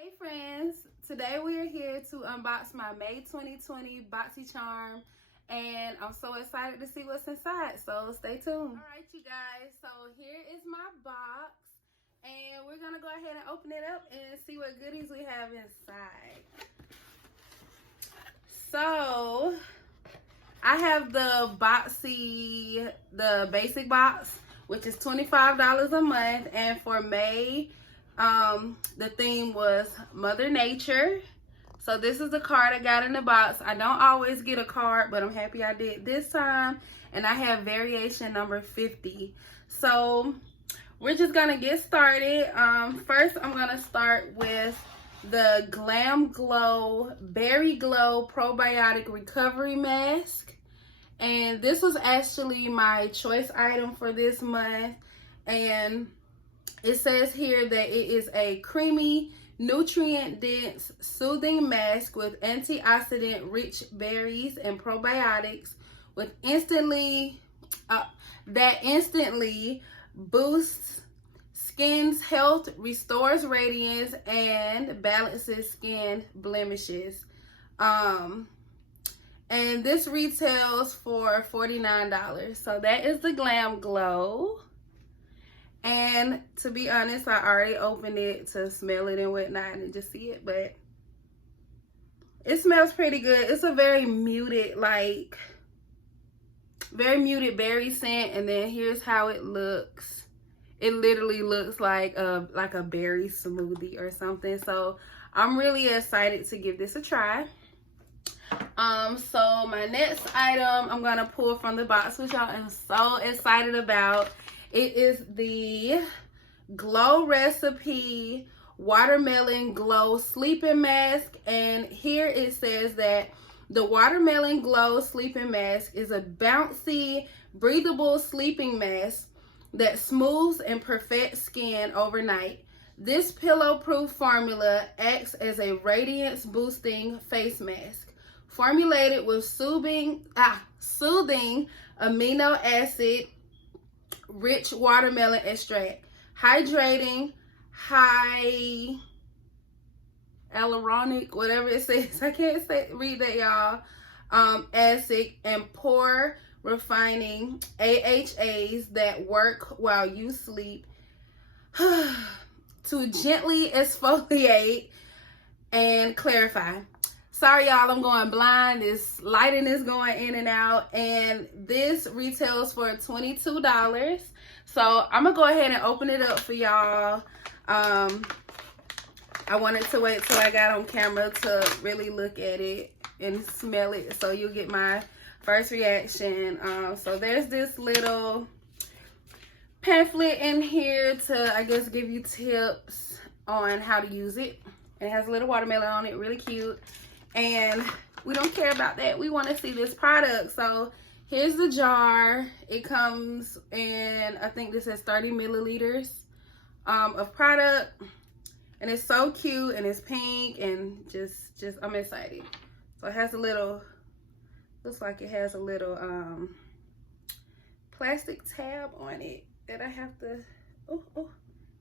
Hey friends, today we are here to unbox my May 2020 Boxy Charm, and I'm so excited to see what's inside, so stay tuned. Alright you guys, so here is my box, and we're gonna go ahead and open it up and see what goodies we have inside. So I have the Boxy, the basic box, which is $25 a month, and for May, the theme was Mother Nature. So this is the card I got in the box. I don't always get a card, but I'm happy I did this time, and I have variation number 50. So we're just gonna get started. First I'm gonna start with the Glam Glow Berry Glow Probiotic Recovery Mask, and this was actually my choice item for this month. And it says here that it is a creamy, nutrient-dense, soothing mask with antioxidant-rich berries and probiotics with instantly boosts skin's health, restores radiance, and balances skin blemishes. And this retails for $49. So that is the Glam Glow. And to be honest, I already opened it to smell it and whatnot and just see it, but it smells pretty good. It's a very muted, very muted berry scent. And then here's how it looks. It literally looks like a berry smoothie or something. So I'm really excited to give this a try. So my next item I'm gonna pull from the box, which I am so excited about. It is the Glow Recipe Watermelon Glow Sleeping Mask. And here it says that the Watermelon Glow Sleeping Mask is a bouncy, breathable sleeping mask that smooths and perfects skin overnight. This pillow-proof formula acts as a radiance boosting face mask, formulated with soothing amino acid rich watermelon extract, hydrating, hyaluronic, whatever it says, I can't read that, y'all, acid, and pore refining AHAs that work while you sleep to gently exfoliate and clarify. Sorry y'all, I'm going blind. This lighting is going in and out, and this retails for $22. So I'm gonna go ahead and open it up for y'all. I wanted to wait till I got on camera to really look at it and smell it, so you'll get my first reaction. So there's this little pamphlet in here to, I guess, give you tips on how to use it. It has a little watermelon on it, really cute. And we don't care about that. We want to see this product. So here's the jar. It comes in, I think this is 30 milliliters of product, and it's so cute, and it's pink, and just I'm excited. So it has a little, looks like it has a little plastic tab on it that I have to,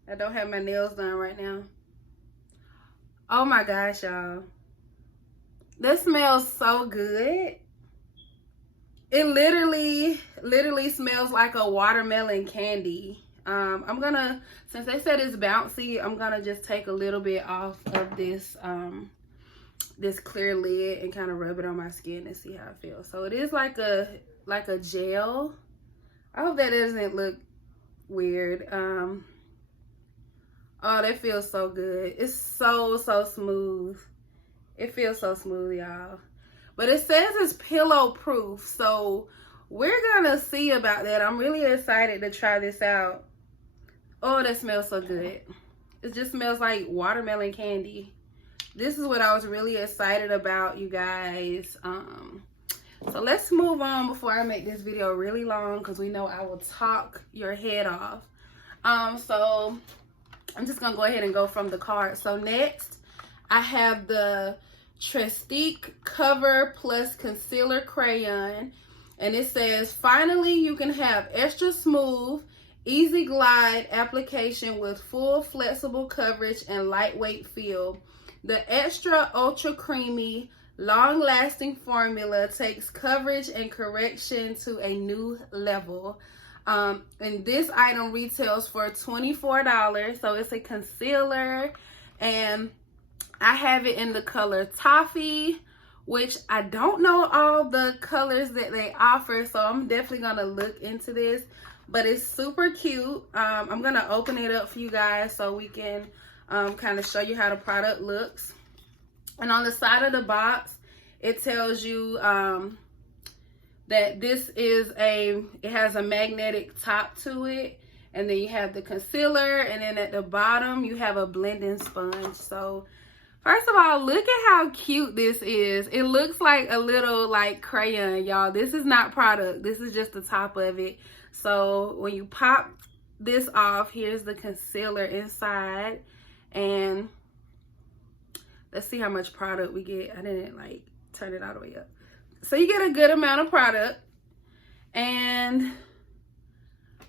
I don't have my nails done right now. Oh my gosh, y'all. This smells so good. It literally smells like a watermelon candy. I'm gonna, since they said it's bouncy, I'm gonna just take a little bit off of this this clear lid and kind of rub it on my skin and see how it feels. So it is like a gel. I hope that doesn't look weird. Oh, that feels so good. It's so smooth. It feels so smooth, y'all. But it says it's pillow proof, so we're gonna see about that. I'm really excited to try this out. Oh, that smells so good. It just smells like watermelon candy. This is what I was really excited about, you guys. So let's move on before I make this video really long, because we know I will talk your head off. So I'm just gonna go ahead and go from the card. So next, I have the TRESTIQUE Cover Plus Concealer Crayon, and it says, finally you can have extra smooth Easy glide application with full flexible coverage and lightweight feel. The extra ultra creamy, long-lasting formula takes coverage and correction to a new level. And this item retails for $24. So it's a concealer, and I have it in the color Toffee, which I don't know all the colors that they offer, so I'm definitely gonna look into this. But it's super cute. I'm gonna open it up for you guys so we can kind of show you how the product looks. And on the side of the box, it tells you that this is it has a magnetic top to it, and then you have the concealer, and then at the bottom you have a blending sponge. So first of all, look at how cute this is. It looks like a little like crayon, y'all. This is not product, this is just the top of it. So when you pop this off, here's the concealer inside, and let's see how much product we get. I didn't like turn it all the way up. So you get a good amount of product, and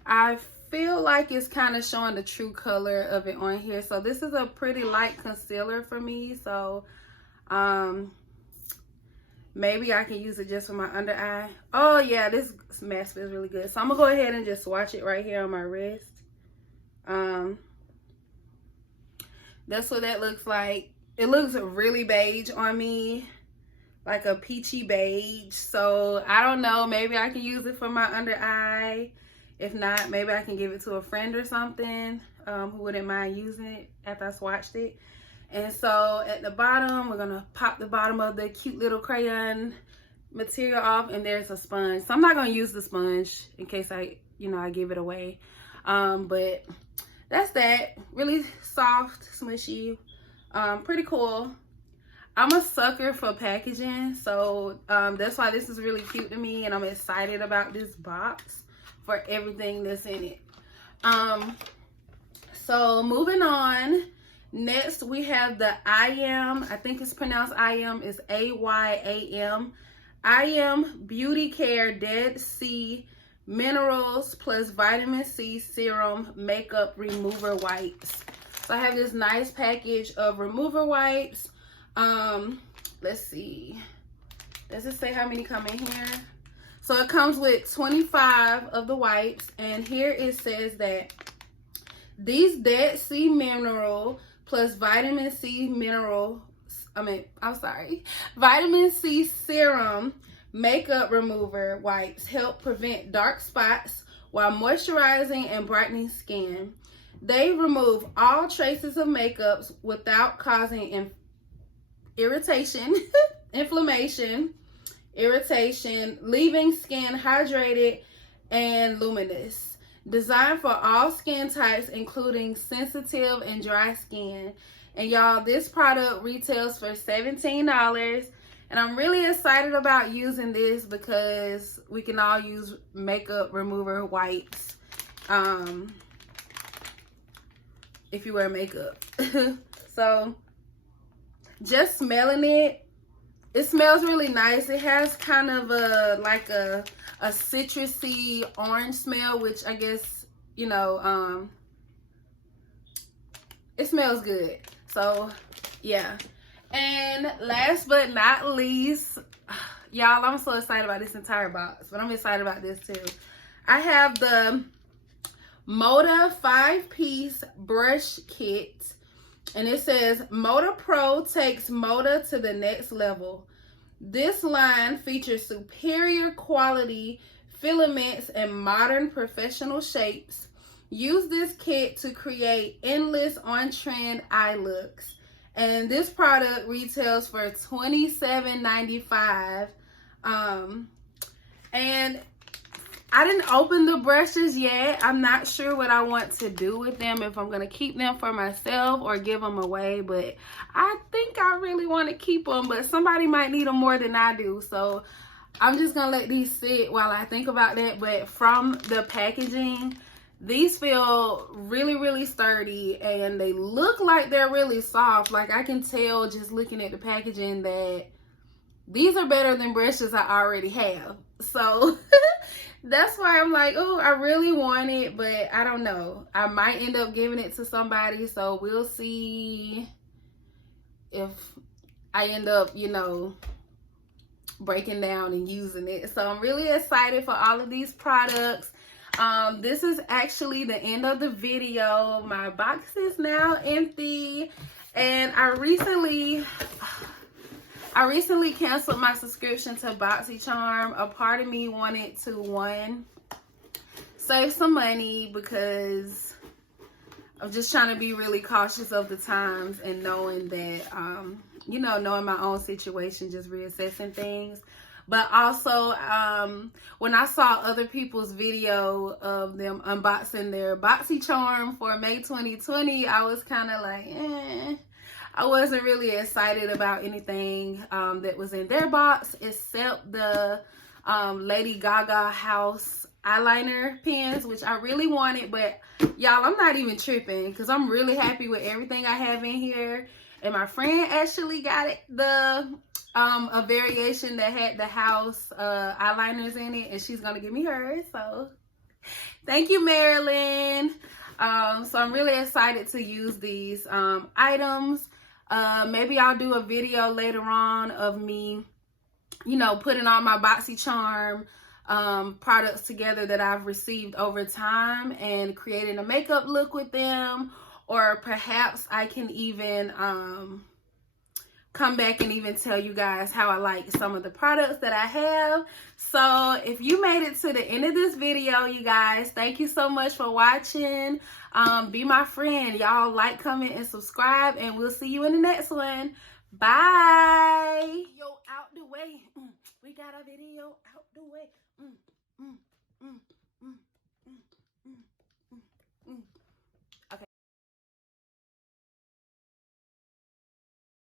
I feel like it's kind of showing the true color of it on here. So this is a pretty light concealer for me, so maybe I can use it just for my under eye. Oh yeah, this mask feels really good. So I'm gonna go ahead and just swatch it right here on my wrist. That's what that looks like. It looks really beige on me, like a peachy beige. So I don't know, maybe I can use it for my under eye. If not, maybe I can give it to a friend or something who wouldn't mind using it after I swatched it. And so at the bottom, we're gonna pop the bottom of the cute little crayon material off, and there's a sponge. So I'm not gonna use the sponge in case I give it away. But that's that. Really soft, smushy, pretty cool. I'm a sucker for packaging, so that's why this is really cute to me, and I'm excited about this box for everything that's in it. So moving on, next we have the AYAM. I think it's pronounced AYAM. It's AYAM. AYAM BEAUTYCARE Dead Sea Minerals plus Vitamin C Serum Makeup Remover Wipes. So I have this nice package of remover wipes. Let's see. Does it say how many come in here? So it comes with 25 of the vitamin C mineral plus vitamin C mineral, vitamin C serum makeup remover wipes help prevent dark spots while moisturizing and brightening skin. They remove all traces of makeups without causing irritation, inflammation, leaving skin hydrated and luminous. Designed for all skin types, including sensitive and dry skin. And y'all, this product retails for $17. And I'm really excited about using this because we can all use makeup remover wipes if you wear makeup. So just smelling it, it smells really nice. It has kind of a citrusy orange smell, which I guess, it smells good. So yeah. And last but not least, y'all, I'm so excited about this entire box, but I'm excited about this too. I have the MODA 5-piece brush kit. And it says, MODA Pro takes MODA to the next level. This line features superior quality filaments and modern professional shapes. Use this kit to create endless on-trend eye looks. And this product retails for $27.95. And I didn't open the brushes yet. I'm not sure what I want to do with them, if I'm going to keep them for myself or give them away. But I think I really want to keep them, but somebody might need them more than I do. So I'm just going to let these sit while I think about that. But from the packaging, these feel really, really sturdy, and they look like they're really soft. Like I can tell just looking at the packaging that these are better than brushes I already have. So That's why I'm like, oh, I really want it, but I don't know. I might end up giving it to somebody, so we'll see if I end up, you know, breaking down and using it. So I'm really excited for all of these products. This is actually the end of the video. My box is now empty, and I recently canceled my subscription to Boxy Charm. A part of me wanted to save some money, because I'm just trying to be really cautious of the times, and knowing that you know, knowing my own situation, just reassessing things. But also, when I saw other people's video of them unboxing their Boxy Charm for May 2020, I was kind of like, I wasn't really excited about anything that was in their box, except the Lady Gaga House eyeliner pens, which I really wanted. But y'all, I'm not even tripping, because I'm really happy with everything I have in here. And my friend actually got it, a variation that had the house eyeliners in it, and she's gonna give me hers. So thank you, Marilyn. So I'm really excited to use these items. Maybe I'll do a video later on of me, you know, putting all my Boxy Charm products together that I've received over time and creating a makeup look with them. Or perhaps I can even come back and even tell you guys how I like some of the products that I have. So if you made it to the end of this video, you guys, thank you so much for watching. Be my friend. Y'all like, comment, and subscribe, and we'll see you in the next one. Bye. Yo, out the way. We got a video out the way.